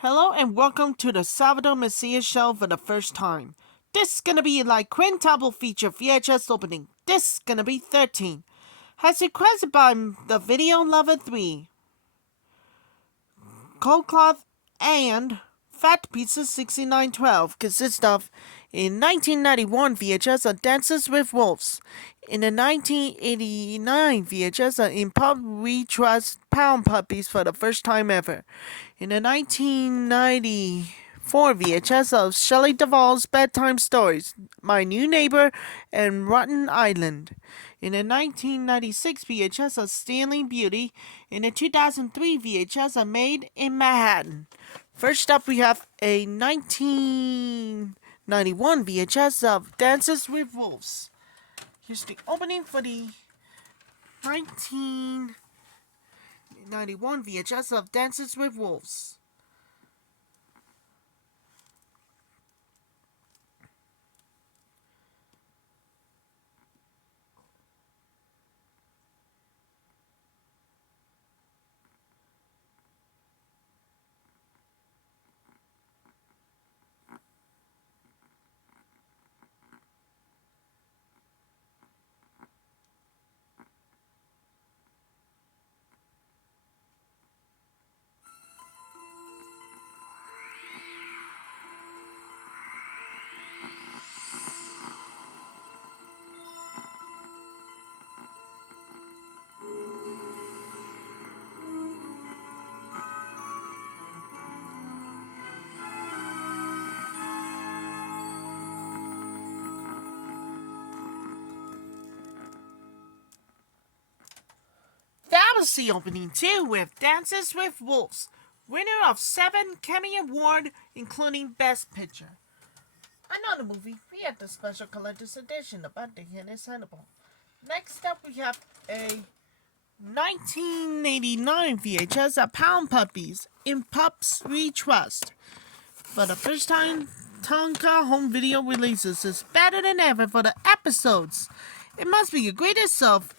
Hello and welcome to the Salvador Messias show for the first time. This is gonna be like Quintuple feature VHS opening. This is gonna be 13. Has requested by the Video Lover 3, Coldclough, and Fat Pizza 6912 consists of in 1991 VHS of Dances with Wolves, in the 1989 VHS of In Pub We Trust Pound Puppies for the first time ever, in the 1994 VHS of Shelley Duvall's Bedtime Stories, My New Neighbor, and Rotten Island, in the 1996 VHS of Stealing Beauty, in the 2003 VHS of Maid in Manhattan. First up, we have a 1991 VHS of Dances with Wolves. Here's the opening for the 1991 VHS of Dances with Wolves. That was the opening too, with Dances with Wolves, winner of 7 Emmy Award, including Best Picture. Another movie, we have the special collector's edition about the Hidden Hannibal. Next up, we have a 1989 VHS of Pound Puppies, In Pups We Trust. For the first time, Tonka home video releases is better than ever for the episodes. It must be the greatest of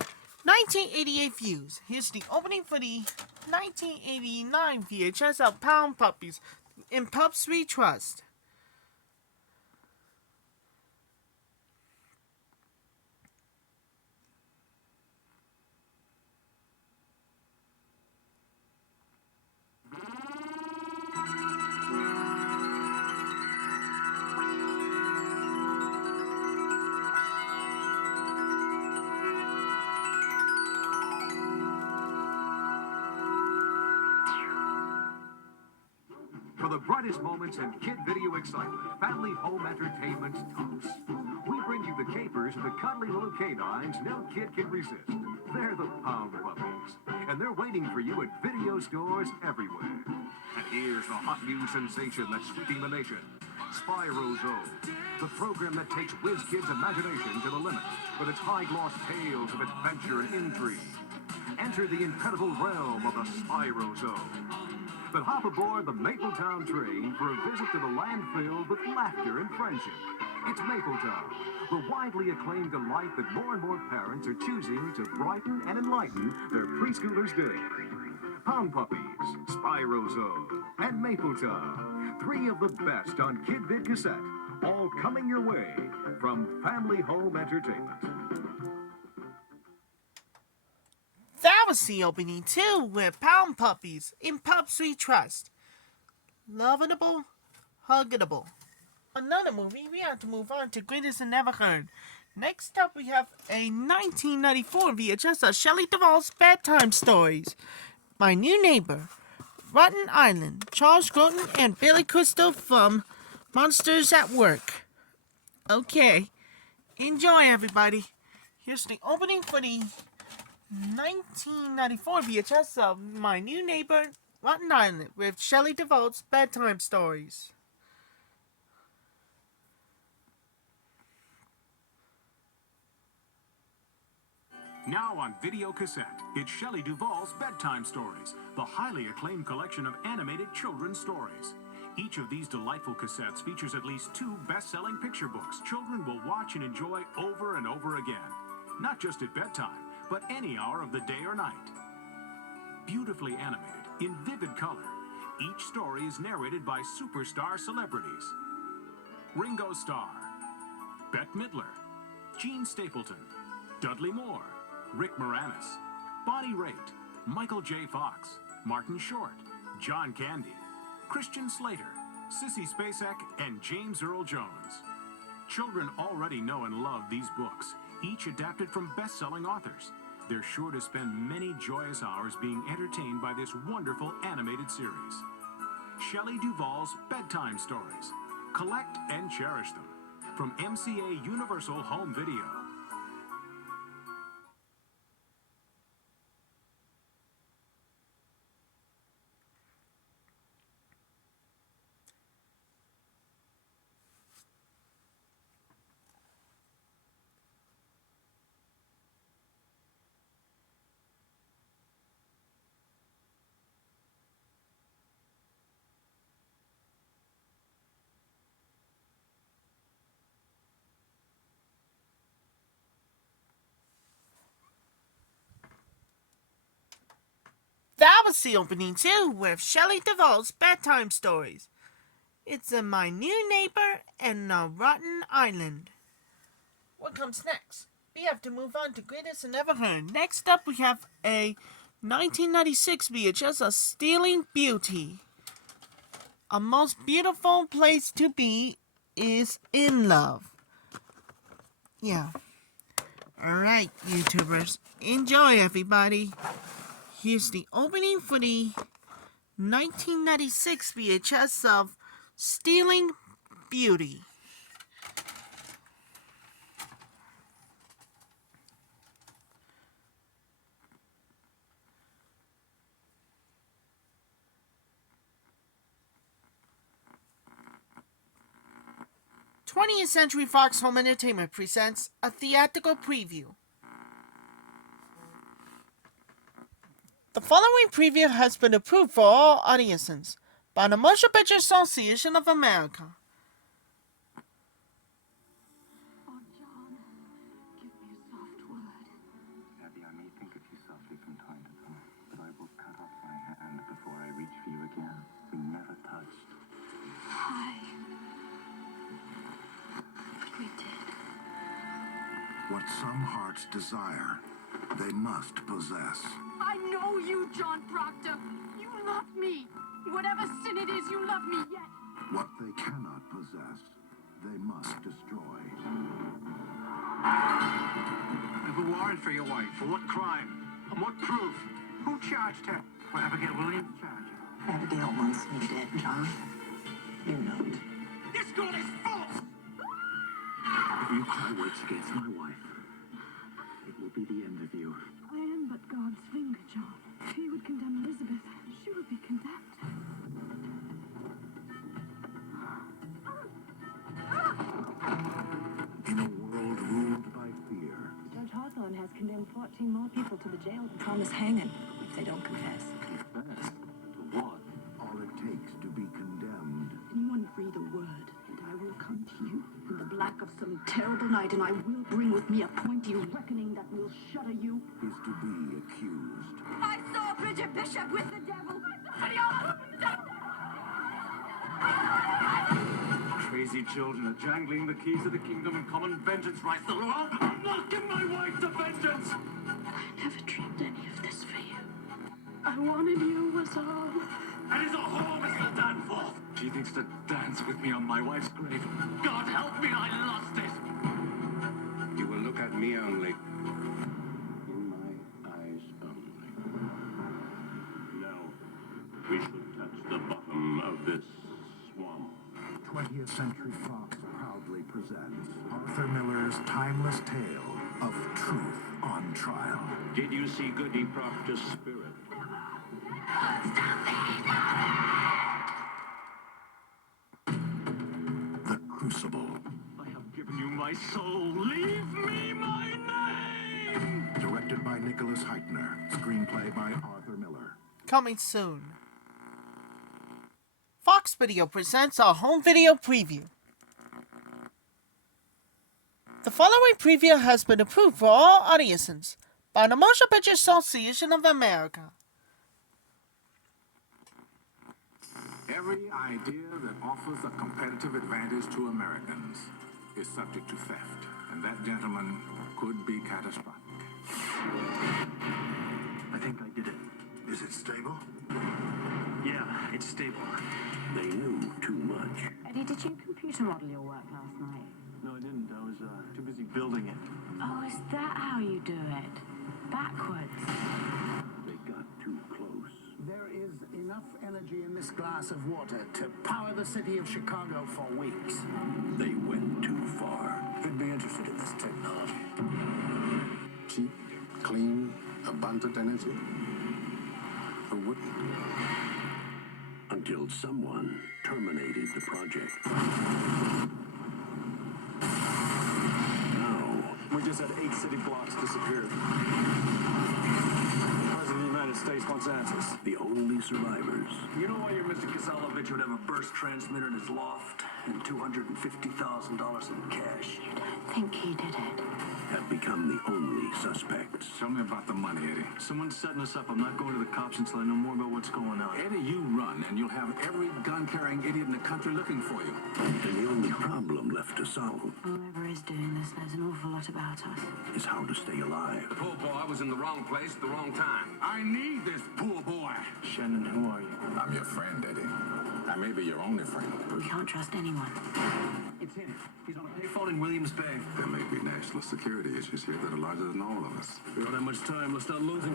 1988 views. Here's the opening for the 1989 VHS of Pound Puppies, In Pups We Trust. For the brightest moments in kid video excitement, family home entertainment tops. We bring you the capers of the cuddly little canines no kid can resist. They're the Pound Puppies, and they're waiting for you at video stores everywhere. And here's the hot new sensation that's sweeping the nation. Spyro Zone, the program that takes whiz kids' imagination to the limit with its high-gloss tales of adventure and intrigue. Enter the incredible realm of the Spyro Zone. But hop aboard the Mapletown train for a visit to the land filled with laughter and friendship. It's Mapletown, the widely acclaimed delight that more and more parents are choosing to brighten and enlighten their preschoolers' day. Pound Puppies, Spyro Zone, and Mapletown, 3 of the best on Kid Vid cassette, all coming your way from Family Home Entertainment. That was the opening too, with Pound Puppies, In Pups We Trust. Lovable, huggable. Another movie, we have to move on to Greatest and Never Heard. Next up, we have a 1994 VHS of Shelley Duvall's Bedtime Stories, My New Neighbor, Rotten Island, Charles Grodin, and Billy Crystal from Monsters at Work. Okay, enjoy everybody. Here's the opening for the 1994 VHS of My New Neighbor, Rotten Island, with Shelley Duvall's Bedtime Stories. Now on video cassette, it's Shelley Duvall's Bedtime Stories, the highly acclaimed collection of animated children's stories. Each of these delightful cassettes features at least 2 best-selling picture books children will watch and enjoy over and over again. Not just at bedtime, but any hour of the day or night. Beautifully animated, in vivid color, Each story is narrated by superstar celebrities. Ringo Starr, Bette Midler, Gene Stapleton, Dudley Moore, Rick Moranis, Bonnie Raitt, Michael J. Fox, Martin Short, John Candy, Christian Slater, Sissy Spacek, and James Earl Jones. Children already know and love these books, each adapted from best-selling authors. They're sure to spend many joyous hours being entertained by this wonderful animated series. Shelley Duvall's Bedtime Stories. Collect and cherish them. From MCA Universal Home Video. That was the opening too, with Shelley Duvall's Bedtime Stories. It's in My New Neighbor and a Rotten Island. What comes next? We have to move on to Greatest and Never Heard. Next up, we have a 1996 VHS of Stealing Beauty. A most beautiful place to be is in love. Yeah. Alright, YouTubers. Enjoy, everybody. Here's the opening for the 1996 VHS of Stealing Beauty. '20th Century Fox Home Entertainment presents a theatrical preview. The following preview has been approved for all audiences by the Motion Picture Association of America. Oh, John, give me a soft word. Abby, I may think of you softly from time to time, but I will cut off my hand before I reach for you again. We never touched. Hi. We did. What some hearts desire, they must possess. I know you, John Proctor. You love me. Whatever sin it is, you love me yet. What they cannot possess, they must destroy. I have a warrant for your wife. For what crime? And what proof? Who charged her? Well, Abigail Williams charged her. Abigail wants me dead, John. You know it. This girl is false! If you cry words against my wife, it will be the end of you. I am but God's finger, John. If he would condemn Elizabeth, she would be condemned. In a world ruled by fear, Judge Hawthorne has condemned 14 more people to the jail and promised hanging if they don't confess. Confess to what? all it takes to be condemned Anyone breathe a word, and I will come to you in the black of some terrible night, and I will bring with me a pointy reckoning that will shudder you. is to be accused. I saw Bridget Bishop with the devil. Crazy children are jangling the keys of the kingdom and common vengeance rights the law. I'm not giving my wife to vengeance! I never dreamed any of this for you. I wanted you, was all. That is a whore, Mr. Danforth! She thinks to dance with me on my wife's grave. God help me, I lost it! You will look at me only. In my eyes only. No, we should touch the bottom of this swamp. 20th Century Fox proudly presents Arthur Miller's timeless tale of truth on trial. Did you see Goody Proctor's spirit? The Crucible. I have given you my soul. Leave me my name! Directed by Nicholas Heitner. Screenplay by Arthur Miller. Coming soon. Fox Video presents a home video preview. The following preview has been approved for all audiences by the Motion Picture Association of America. Every idea that offers a competitive advantage to Americans is subject to theft, and that, gentlemen, could be catastrophic. I think I did it. Is it stable? Yeah, it's stable. They knew too much. Eddie, did you computer model your work last night? No, I didn't. I was too busy building it. Oh, is that how you do it? Backwards. They got too close. There is enough energy in this glass of water to power the city of Chicago for weeks. They went too far. You'd be interested in this technology. Cheap, clean, abundant energy? Who wouldn't? Until someone terminated the project. Now, We just had 8 city blocks disappear. The President of the United States wants answers. the only survivors You know why your Mr. Kazalovich would have a burst transmitter in his loft and $250,000 in cash? You don't think he did it? have become the only suspects. Tell me about the money, Eddie. Someone's setting us up. I'm not going to the cops until I know more about what's going on. Eddie, you run, and you'll have every gun-carrying idiot in the country looking for you. And the only problem left to solve Whoever is doing this knows an awful lot about us. is how to stay alive. The poor boy was in the wrong place at the wrong time. I need this poor boy. Shannon, who are you? I'm your friend, Eddie. I may be your only friend. We can't trust anyone. It's him. He's on a payphone in Williams Bay. There may be national security issues here that are larger than all of us. We don't have much time. Let's not lose him.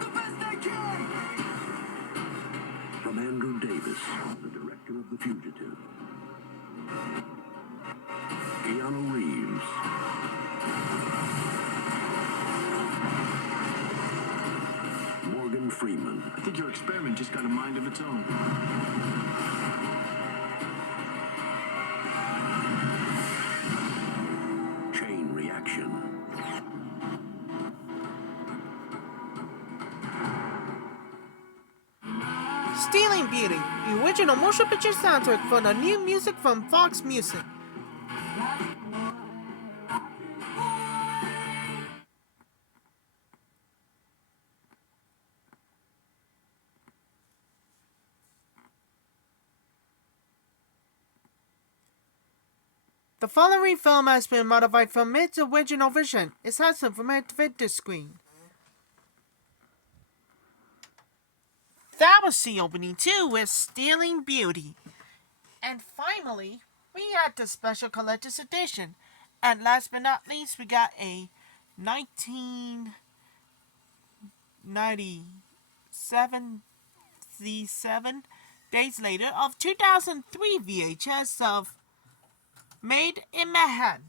The best I can! From Andrew Davis, the director of The Fugitive. Keanu Reeves. Morgan Freeman. I think your experiment just got a mind of its own. Chain Reaction. Stealing Beauty, the original motion picture soundtrack for the new music from Fox Music. The following film has been modified from its original version. It has some from it to fit the screen. That was the opening too with Stealing Beauty. And finally, we had the special collector's edition. And last but not least, we got a 1997 days later of 2003 VHS of Maid in Manhattan.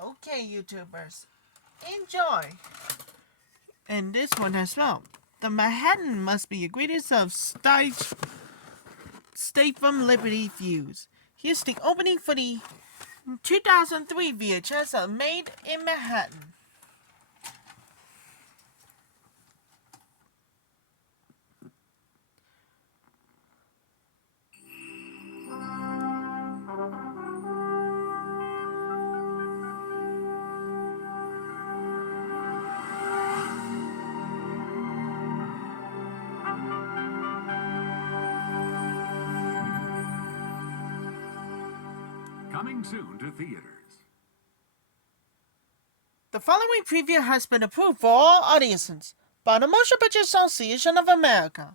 Okay, YouTubers, enjoy. And this one as well. The Manhattan must be the greatest of State from Liberty views. Here's the opening for the 2003 VHS of Maid in Manhattan. Coming soon to theaters. The following preview has been approved for all audiences by the Motion Picture Association of America.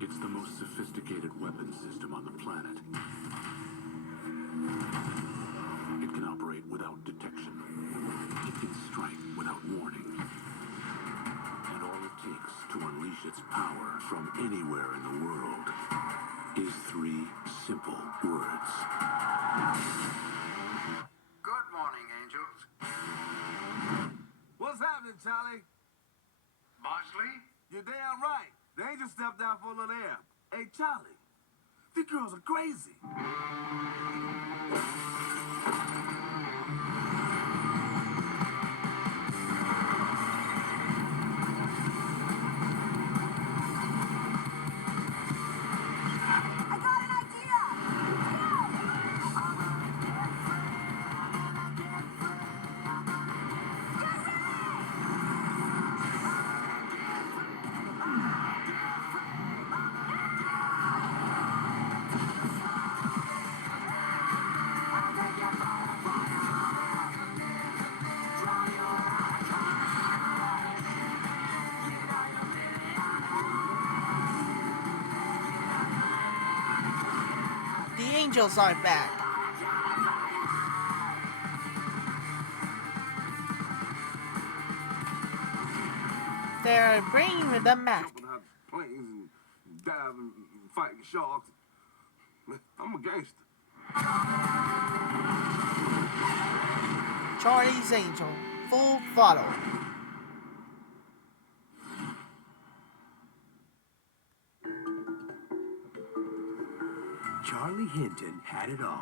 It's the most sophisticated weapon system on the planet. It can operate without detection. It can strike without warning. And all it takes to unleash its power from anywhere in the world is 3 simple words. Good morning, angels. What's happening, Charlie? Bosley? You're damn right. The angel stepped out for a little air. Hey, Charlie, these girls are crazy. I got an idea! Angels are back. They're bringing them back. Jumping out of planes and diving and fighting sharks. I'm a gangster. Charlie's Angel, full throttle. Charlie Hinton had it all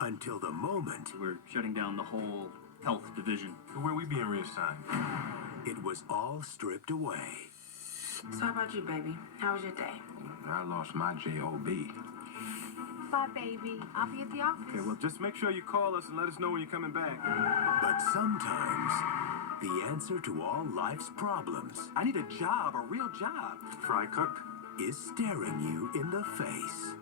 until the moment We're shutting down the whole health division. Where we being reassigned? it was all stripped away. So how about you, baby? How was your day? I lost my J.O.B. Bye, baby. I'll be at the office. Okay, well, just make sure you call us and let us know when you're coming back. But sometimes the answer to all life's problems I need a job, a real job. Fry cook. is staring you in the face.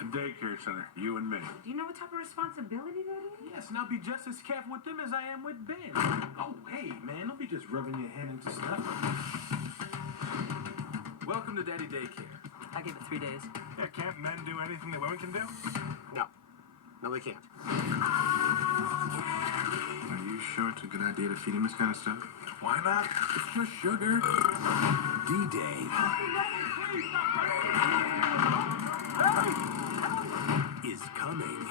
A daycare center. You and me. Do you know what type of responsibility that is? Yes, and I'll be just as careful with them as I am with Ben. Oh, hey, man, don't be just rubbing your hand into stuff. Welcome to Daddy Daycare. I give it 3 days. Yeah, can't men do anything that women can do? No. No, they can't. Are you sure it's a good idea to feed him this kind of stuff? Why not? It's just sugar. D-Day is coming.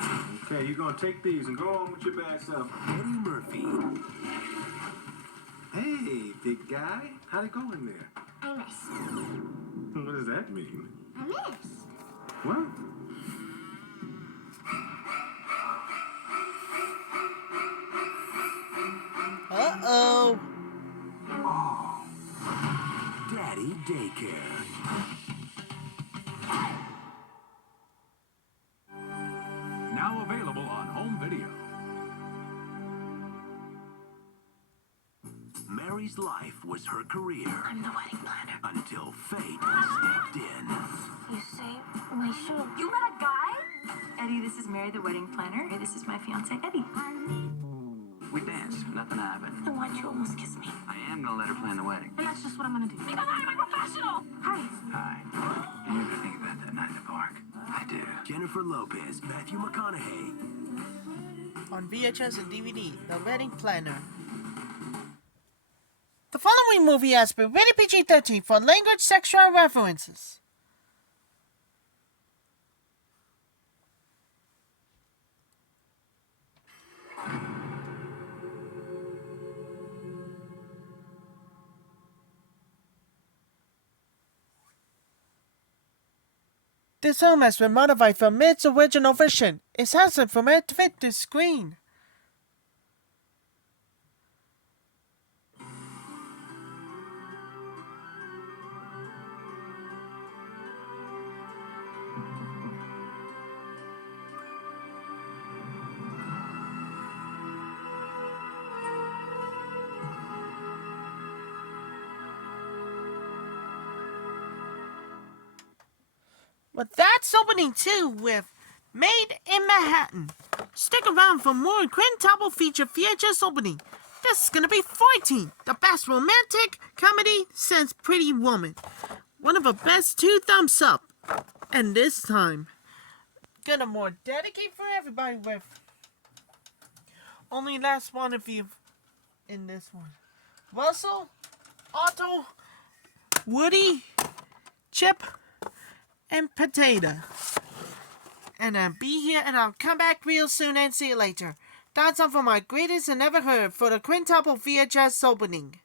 Okay, you're gonna take these and go on with your bad self. Eddie Murphy Hey, big guy. How'd it go in there? I missed. What does that mean? I missed. What? Uh-oh. Daddy Daycare. Now available on home video. Mary's life was her career I'm the wedding planner. until fate stepped in. You saved my shoe. You met a guy? Eddie, this is Mary, the wedding planner. Hey, this is my fiance, Eddie. We danced. Nothing happened. Then why'd you almost kiss me? I am gonna let her plan the wedding. And that's just what I'm gonna do. Because I'm a professional! Hi. Hi. You ever think about that night in the park? I do. Jennifer Lopez, Matthew McConaughey, On VHS and DVD, The Wedding Planner. The following movie has been rated PG-13 for language sexual references. This film has been modified from its original version. It hasn't from it to fit the screen. But that's opening too with Maid in Manhattan. Stick around for more Quintuple feature VHS opening. This is gonna be 14, the best romantic comedy since Pretty Woman. One of the best 2 thumbs up. And this time, gonna more dedicate for everybody with only last one of you in this one. Russell, Otto, Woody, Chip, and Potato. And I'll be here and I'll come back real soon and see you later. That's all for my greatest and ever heard for the Quintuple VHS opening.